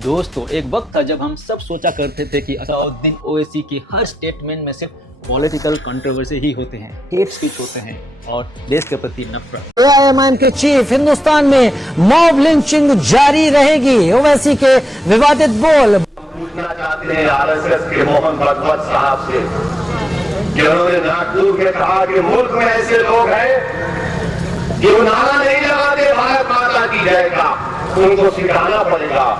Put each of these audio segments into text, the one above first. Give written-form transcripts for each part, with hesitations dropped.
दोस्तों, एक वक्त था जब हम सब सोचा करते थे कि असाउद्दीन ओवैसी की हर स्टेटमेंट में सिर्फ पॉलिटिकल कंट्रोवर्सी ही होते हैं, हेट स्पीच होते हैं और देश के प्रति नफरत। AIM के चीफ, हिंदुस्तान में मॉब लिंचिंग जारी रहेगी, ओवैसी के विवादित बोल। पूछना चाहते हैं आरएसएस के मोहन भागवत साहब से कि उन्होंने नागपुर में कहा कि मुल्क में ऐसे लोग हैं कि वो नारा नहीं लगाते भारत माता की जय का, उनको सिखाना पड़ेगा।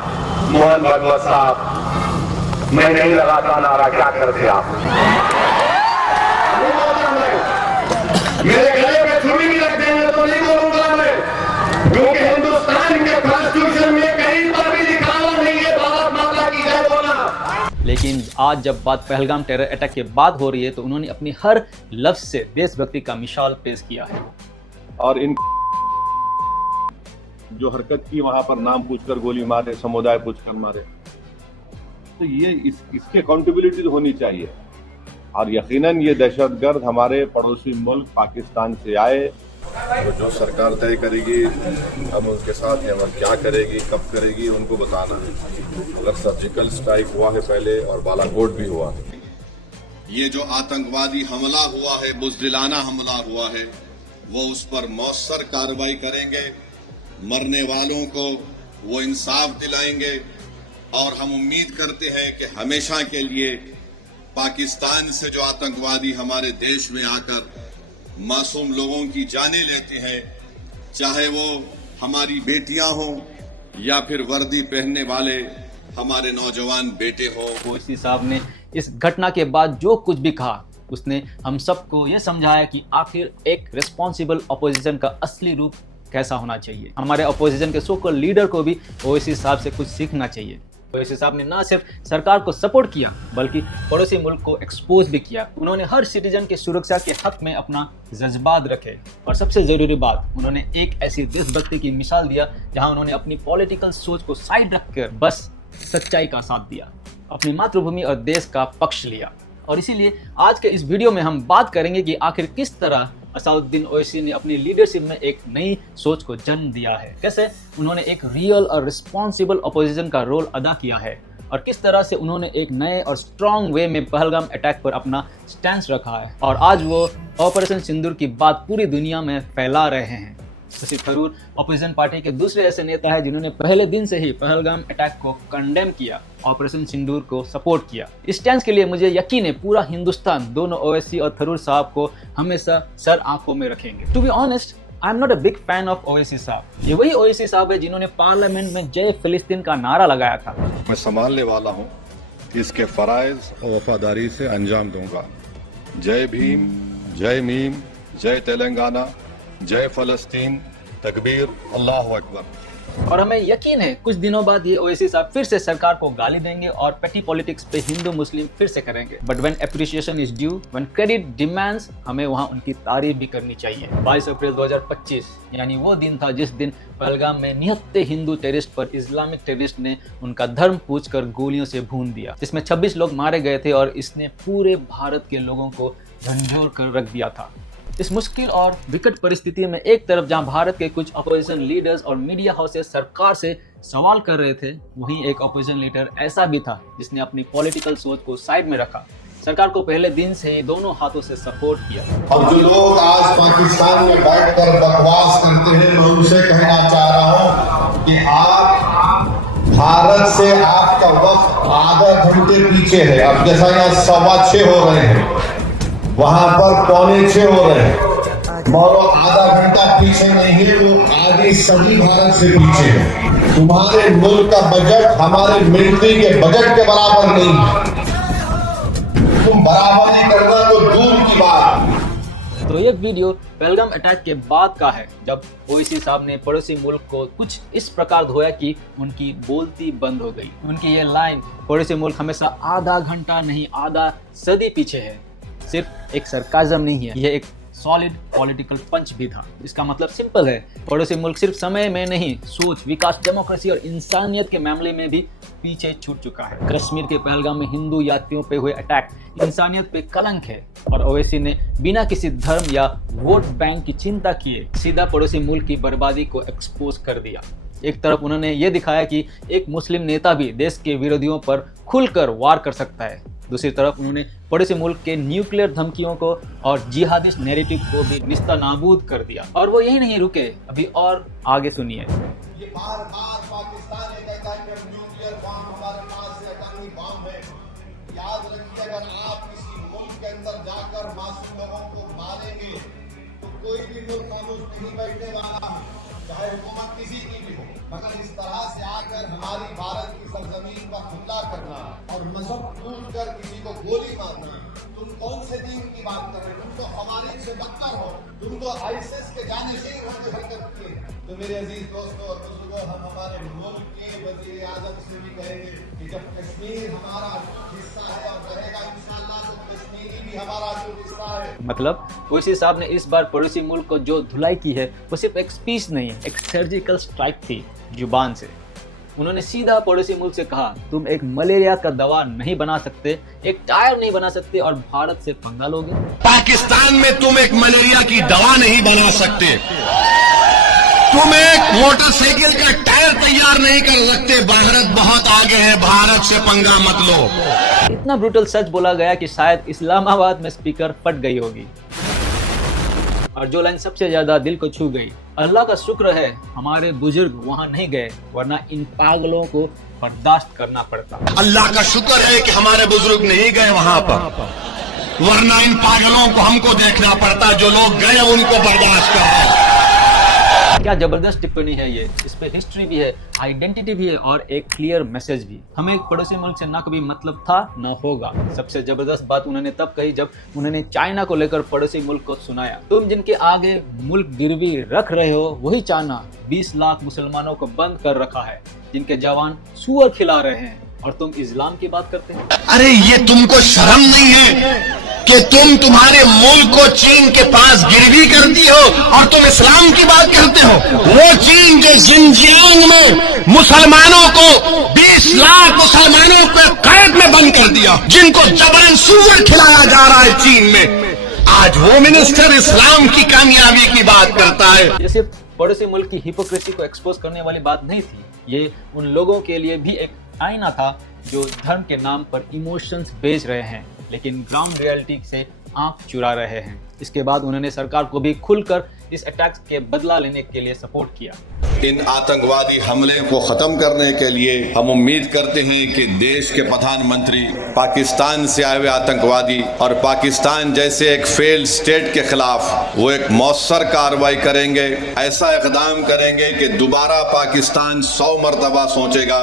मोहन भागवत साहब, मैं नहीं लगाता नारा, क्या करते आप? मेरे गले में छुरी भी रख देंगे तो नहीं बोलूंगा मैं, क्योंकि हिंदुस्तान के कॉन्स्टिट्यूशन में कहीं पर भी लिखा हुआ नहीं है भारत माता की जय बोलना। लेकिन आज जब बात पहलगाम टेरर अटैक के बाद हो रही है तो उन्होंने अपनी हर लफ्ज से देशभक्ति का मिसाल पेश किया है। और इन जो हरकत की वहां पर नाम पूछकर गोली मारे, समुदाय पूछकर मारे, तो ये इसके अकाउंटेबिलिटी तो होनी चाहिए। और यकीनन ये दहशतगर्द हमारे पड़ोसी मुल्क पाकिस्तान से आए। तो जो सरकार तय करेगी हम उनके साथ हैं, और क्या करेगी कब करेगी उनको बताना है। अगर सर्जिकल स्ट्राइक हुआ है पहले और बालाकोट भी हुआ है, ये जो आतंकवादी हमला हुआ है, बुज़दिलाना हमला हुआ है, वो उस पर मौसर कार्रवाई करेंगे, मरने वालों को वो इंसाफ दिलाएंगे। और हम उम्मीद करते हैं कि हमेशा के लिए पाकिस्तान से जो आतंकवादी हमारे देश में आकर मासूम लोगों की जानें लेते हैं, चाहे वो हमारी बेटियां हों या फिर वर्दी पहनने वाले हमारे नौजवान बेटे हों। ओवैसी साहब ने इस घटना के बाद जो कुछ भी कहा, उसने हम सबको ये समझाया कि आखिर एक रिस्पॉन्सिबल अपोजिशन का असली रूप कैसा होना चाहिए। हमारे अपोजिशन के सो कॉल्ड लीडर को भी ओवैसी साहब से कुछ सीखना चाहिए। ओवैसी साहब ने न सिर्फ सरकार को सपोर्ट किया बल्कि पड़ोसी मुल्क को एक्सपोज भी किया। उन्होंने हर सिटीजन की सुरक्षा के हक में अपना जज्बात रखे और सबसे जरूरी बात, उन्होंने एक ऐसी देशभक्ति की मिसाल दिया जहां उन्होंने अपनी पॉलिटिकल सोच को साइड रखकर बस सच्चाई का साथ दिया, अपनी मातृभूमि और देश का पक्ष लिया। और इसीलिए आज के इस वीडियो में हम बात करेंगे कि आखिर किस तरह असाउद्दीन ओवैसी ने अपनी लीडरशिप में एक नई सोच को जन्म दिया है, कैसे उन्होंने एक रियल और रिस्पॉन्सिबल अपोजिशन का रोल अदा किया है और किस तरह से उन्होंने एक नए और स्ट्रॉन्ग वे में पहलगाम अटैक पर अपना स्टैंस रखा है। और आज वो ऑपरेशन सिंदूर की बात पूरी दुनिया में फैला रहे हैं। शशि थरूर अपोजिशन पार्टी के दूसरे ऐसे नेता है जिन्होंने पहले दिन से ही पहलगाम अटैक को कंडेम किया, ऑपरेशन सिंदूर को सपोर्ट किया। इस स्टैंड के लिए मुझे यकीन है पूरा हिंदुस्तान दोनों ओवैसी और थरूर साहब को हमेशा सर आंखों में रखेंगे। To be honest, I am not a big fan of Owaisi साहब। ये वही ओवैसी साहब है जिन्होंने पार्लियामेंट में जय फिलिस्तीन का नारा लगाया था। मैं संभालने वाला हूँ, इसके फराइज और वफादारी से अंजाम दूंगा। जय भीम, जय मीम, जय तेलंगाना, जय फलस्तीन, तकबीर, अल्लाहु अकबर। और हमें यकीन है कुछ दिनों बाद ये ओवैसी साहब फिर से सरकार को गाली देंगे और पेटी पॉलिटिक्स पे हिंदू मुस्लिम फिर से करेंगे। But when appreciation is due, when credit demands, हमें वहाँ उनकी तारीफ भी करनी चाहिए। 22 अप्रैल 2025 यानी वो दिन था जिस दिन पहलगाम में निहत्ते हिंदू टेररिस्ट पर इस्लामिक टेररिस्ट ने उनका धर्म पूछकर गोलियों से भून दिया, जिसमें 26 लोग मारे गए थे और इसने पूरे भारत के लोगों को झंझोर कर रख दिया था। इस मुश्किल और विकट परिस्थिति में एक तरफ जहां भारत के कुछ अपोजिशन लीडर्स और मीडिया हाउसेस सरकार से सवाल कर रहे थे, वहीं एक अपोजिशन लीडर ऐसा भी था जिसने अपनी पॉलिटिकल सोच को साइड में रखा, सरकार को पहले दिन से ही दोनों हाथों से सपोर्ट किया। अब जो लोग आज पाकिस्तान में बैठकर बकवास करते हैं, मैं उनसे कहना चाह रहा हूँ कि आप भारत से आपका वक्त आधा घंटे पीछे है। अब जैसा यहाँ 6:15 हो रहे हैं, वहां पर 6:45 हो रहे हैं, मौलो आधा घंटा पीछे नहीं है, वो आधी सदी भारत से पीछे है। तुम्हारे मुल्क का बजट हमारे मिलिट्री के बजट के बराबर नहीं है। तुम बराबर नहीं करना तो दूर की बात। तो ये वीडियो पहलगाम अटैक के बाद का है, जब ओवैसी साहब ने पड़ोसी मुल्क को कुछ इस प्रकार धोया कि उनकी बोलती बंद हो गई। उनकी ये लाइन, पड़ोसी मुल्क हमेशा आधा घंटा नहीं आधा सदी पीछे है, सिर्फ एक सरकाज़म नहीं है, यह एक सॉलिड पॉलिटिकल पंच भी था। इसका मतलब सिंपल है, पड़ोसी मुल्क सिर्फ समय में नहीं, सोच, विकास, डेमोक्रेसी और इंसानियत के मामले में भी पीछे छूट चुका है। कश्मीर के पहलगाम में हिंदू यात्रियों पे हुए अटैक इंसानियत पे कलंक है और ओवैसी ने बिना किसी धर्म या वोट बैंक की चिंता किए सीधा पड़ोसी मुल्क की बर्बादी को एक्सपोज कर दिया। एक तरफ उन्होंने ये दिखाया कि एक मुस्लिम नेता भी देश के विरोधियों पर खुलकर वार कर सकता है, दूसरी तरफ उन्होंने पड़ोसी मुल्क के न्यूक्लियर धमकियों को और जिहादिस्ट नैरेटिव को भी निस्तानाबूद कर दिया। और वो यही नहीं रुके, अभी और आगे सुनिए। ये बार बार पाकिस्तान ये कहता है कि न्यूक्लियर बॉम्ब हमारे पास है, एटॉमिक बॉम्ब है। याद रखिए, अगर आप किसी मुल्क के अंदर जाकर मासूम लोगों को मारेंगे तो कोई भी मुल्क खामोश नहीं बैठने वाला, चाहे हुकूमत किसी की भी हो। मगर इस तरह से आकर हमारी भारत की सरजमीन पर हमला करना और मजहब भूल कर किसी को गोली मारना, तुम कौन से दीन की बात कर रहे हो? तुम तो हमारे से बदतर हो, तुम तो आईएसआईएस के जानिशीन हो जो हरकत की। तो मेरे अजीज दोस्तों और बुजुर्गों, हम हमारे मुल्क के वजीर आजम से भी कहेंगे कि जब कश्मीर हमारा हिस्सा है और रहेगा इंशाअल्लाह, तो कश्मीरी भी हमारा जो हिस्सा है। मतलब ओवैसी साहब ने इस बार पड़ोसी मुल्क को जो धुलाई की है वो सिर्फ एक स्पीच नहीं, एक सर्जिकल स्ट्राइक थी जुबान से। उन्होंने सीधा पड़ोसी मुल्क से कहा, तुम एक मलेरिया का दवा नहीं बना सकते, एक टायर नहीं बना सकते और भारत से पंगा लोगे। पाकिस्तान में तुम एक मलेरिया की दवा नहीं बना सकते, तुम एक मोटरसाइकिल का टायर तैयार नहीं कर सकते। भारत बहुत आगे है, भारत से पंगा मत लो। इतना ब्रूटल सच बोला गया कि शायद इस्लामाबाद में स्पीकर फट गई होगी। और जो लाइन सबसे ज्यादा दिल को छू गई, अल्लाह का शुक्र है हमारे बुजुर्ग वहां नहीं गए, वरना इन पागलों को बर्दाश्त करना पड़ता। अल्लाह का शुक्र है कि हमारे बुजुर्ग नहीं गए वहां पर, वरना इन पागलों को हमको देखना पड़ता। जो लोग गए उनको बर्दाश्त करना। क्या जबरदस्त टिप्पणी है ये। इस पे हिस्ट्री भी है, आइडेंटिटी भी है और एक क्लियर मैसेज भी। हमें एक पड़ोसी मुल्क से ना कभी मतलब था ना होगा। सबसे जबरदस्त बात उन्होंने तब कही जब उन्होंने चाइना को लेकर पड़ोसी मुल्क को सुनाया, तुम जिनके आगे मुल्क गिरवी रख रहे हो वही चाइना 20 लाख मुसलमानों को बंद कर रखा है, जिनके जवान सुअर खिला रहे हैं, और तुम इस्लाम की बात करते हो। अरे ये तुमको शर्म नहीं है कि तुम तुम्हारे मुल्क को चीन के पास गिरवी करती हो और तुम इस्लाम की बात करते हो? वो चीन जो जिनजियांग में मुसलमानों को 20 लाख मुसलमानों को कैद में बंद कर दिया, जिनको जबरन सूअर खिलाया जा रहा है चीन में, आज वो मिनिस्टर इस्लाम की कामयाबी की बात करता है। ये सिर्फ पड़ोसी मुल्क की हिपोक्रेसी को एक्सपोज करने वाली बात नहीं थी, ये उन लोगों के लिए भी एक आईना था जो धर्म के नाम पर इमोशंस बेच रहे हैं, लेकिन ग्राउंड रियलिटी से आंख चुरा रहे हैं। इसके बाद उन्होंने सरकार को भी खुलकर इस अटैक के बदला लेने के लिए सपोर्ट किया। इन आतंकवादी हमले को खत्म करने के लिए हम उम्मीद करते हैं कि देश के प्रधानमंत्री पाकिस्तान से आए हुए आतंकवादी और पाकिस्तान जैसे एक फेल्ड स्टेट के खिलाफ वो एक मौसर कार्रवाई करेंगे, ऐसा इक़दाम करेंगे कि दोबारा पाकिस्तान 100 मरतबा सोचेगा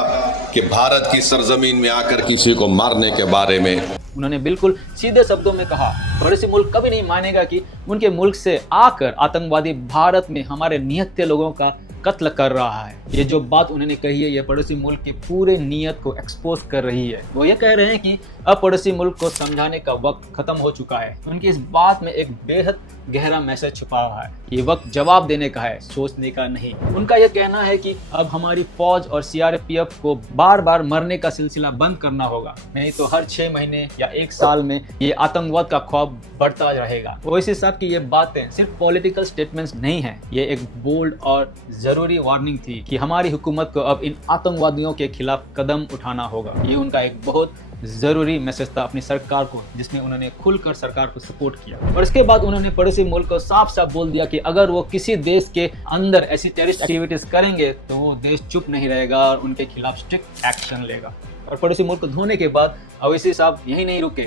कि भारत की सरजमीन में आकर किसी को मारने के बारे में। उन्होंने बिल्कुल सीधे शब्दों में कहा, पड़ोसी मुल्क कभी नहीं मानेगा कि उनके मुल्क से आकर आतंकवादी भारत में हमारे निहत्थे लोगों का कत्ल कर रहा है। ये जो बात उन्होंने कही है, ये पड़ोसी मुल्क के पूरे नियत को एक्सपोज कर रही है। वो ये कह रहे हैं कि अब पड़ोसी मुल्क को समझाने का वक्त खत्म हो चुका है। उनकी इस बात में एक बेहद गहरा मैसेज छुपा हुआ है। ये वक्त जवाब देने का है, सोचने का नहीं। उनका यह कहना है कि अब हमारी फौज और सीआरपीएफ को बार बार मरने का सिलसिला बंद करना होगा, नहीं तो हर 6 महीने या 1 साल में ये आतंकवाद का खौफ बढ़ता रहेगा। ओवैसी साहब की ये बातें सिर्फ पॉलिटिकल स्टेटमेंट्स नहीं है, ये एक बोल्ड और जरूरी वार्निंग थी कि हमारी हुकूमत को अब इन आतंकवादियों के खिलाफ कदम उठाना होगा। ये उनका एक बहुत जरूरी मैसेज था अपनी सरकार को, जिसमें उन्होंने खुलकर सरकार को सपोर्ट किया। और इसके बाद उन्होंने पड़ोसी मुल्क को साफ साफ बोल दिया कि अगर वो किसी देश के अंदर ऐसी टेररिस्ट एक्टिविटीज करेंगे तो वो देश चुप नहीं रहेगा और उनके खिलाफ स्ट्रिक्ट एक्शन लेगा। और पड़ोसी मुल्क को धोने के बाद ओवैसी साहब यही नहीं रुके,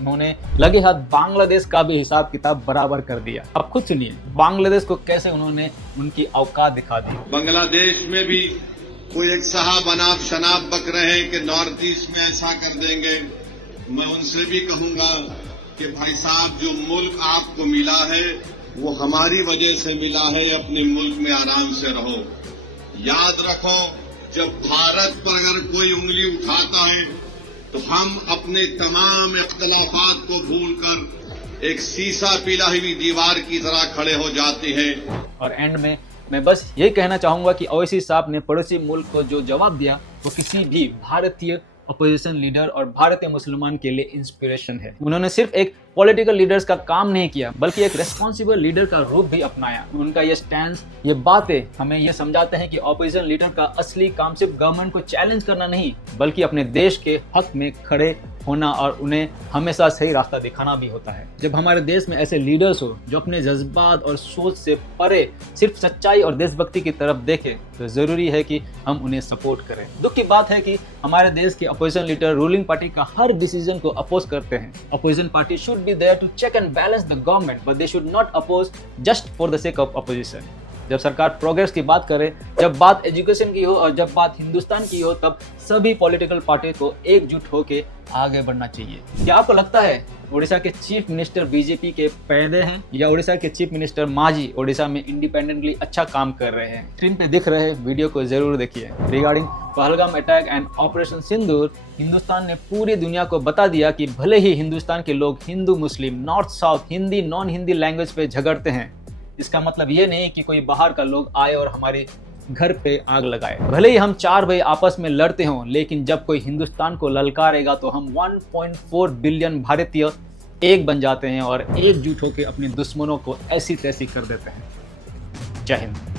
उन्होंने लगे हाथ बांग्लादेश का भी हिसाब किताब बराबर कर दिया। अब खुद सुनिए बांग्लादेश को कैसे उन्होंने उनकी औकात दिखा दी। बांग्लादेश में भी कोई एक साहब अनाप शनाप बक रहे हैं कि नॉर्थ ईस्ट में ऐसा कर देंगे। मैं उनसे भी कहूंगा कि भाई साहब, जो मुल्क आपको मिला है वो हमारी वजह से मिला है, अपने मुल्क में आराम से रहो। याद रखो, जब भारत पर अगर कोई उंगली उठाता है तो हम अपने तमाम इख्तलाफात को भूलकर एक शीशा पिला हुई दीवार की तरह खड़े हो जाते हैं। और एंड में मैं बस यही कहना चाहूंगा कि ओवैसी साहब ने पड़ोसी मुल्क को जो जवाब दिया वो किसी भी भारतीय अपोजिशन लीडर और भारतीय मुसलमान के लिए इंस्पिरेशन है। उन्होंने सिर्फ एक पॉलिटिकल लीडर्स का काम नहीं किया बल्कि एक रेस्पॉन्सिबल लीडर का रूप भी अपनाया। उनका ये स्टैंड, ये बातें हमें ये समझाते हैं कि अपोजिशन लीडर का असली काम सिर्फ गवर्नमेंट को चैलेंज करना नहीं बल्कि अपने देश के हक में खड़े होना और उन्हें हमेशा सही रास्ता दिखाना भी होता है। जब हमारे देश में ऐसे लीडर्स हो जो अपने जज्बात और सोच से परे सिर्फ सच्चाई और देशभक्ति की तरफ देखें तो जरूरी है कि हम उन्हें सपोर्ट करें। दुख की बात है कि हमारे देश के अपोजिशन लीडर रूलिंग पार्टी का हर डिसीजन को अपोज करते हैं। Opposition party should be there to check and balance the government but they should not oppose just for the sake of opposition. जब सरकार प्रोग्रेस की बात करे, जब बात एजुकेशन की हो और जब बात हिंदुस्तान की हो, तब सभी पॉलिटिकल पार्टी को एकजुट होकर आगे बढ़ना चाहिए। क्या आपको लगता है ओडिशा के चीफ मिनिस्टर बीजेपी के पैदे हैं या ओडिशा के चीफ मिनिस्टर मांझी ओडिशा में इंडिपेंडेंटली अच्छा काम कर रहे हैं? स्क्रीन पे दिख रहे वीडियो को जरूर देखिए। Regarding Pahalgam attack and operation Sindoor, Hindustan ने पूरी दुनिया को बता दिया कि भले ही हिंदुस्तान के लोग हिंदू मुस्लिम, north south, Hindi non Hindi language पे झगड़ते हैं, इसका मतलब ये नहीं कि कोई बाहर का लोग आए और हमारे घर पे आग लगाए। भले ही हम 4 भाई आपस में लड़ते हों, लेकिन जब कोई हिंदुस्तान को ललकारेगा तो हम 1.4 बिलियन भारतीय एक बन जाते हैं और एकजुट होकर अपने दुश्मनों को ऐसी तैसी कर देते हैं। जय हिंद।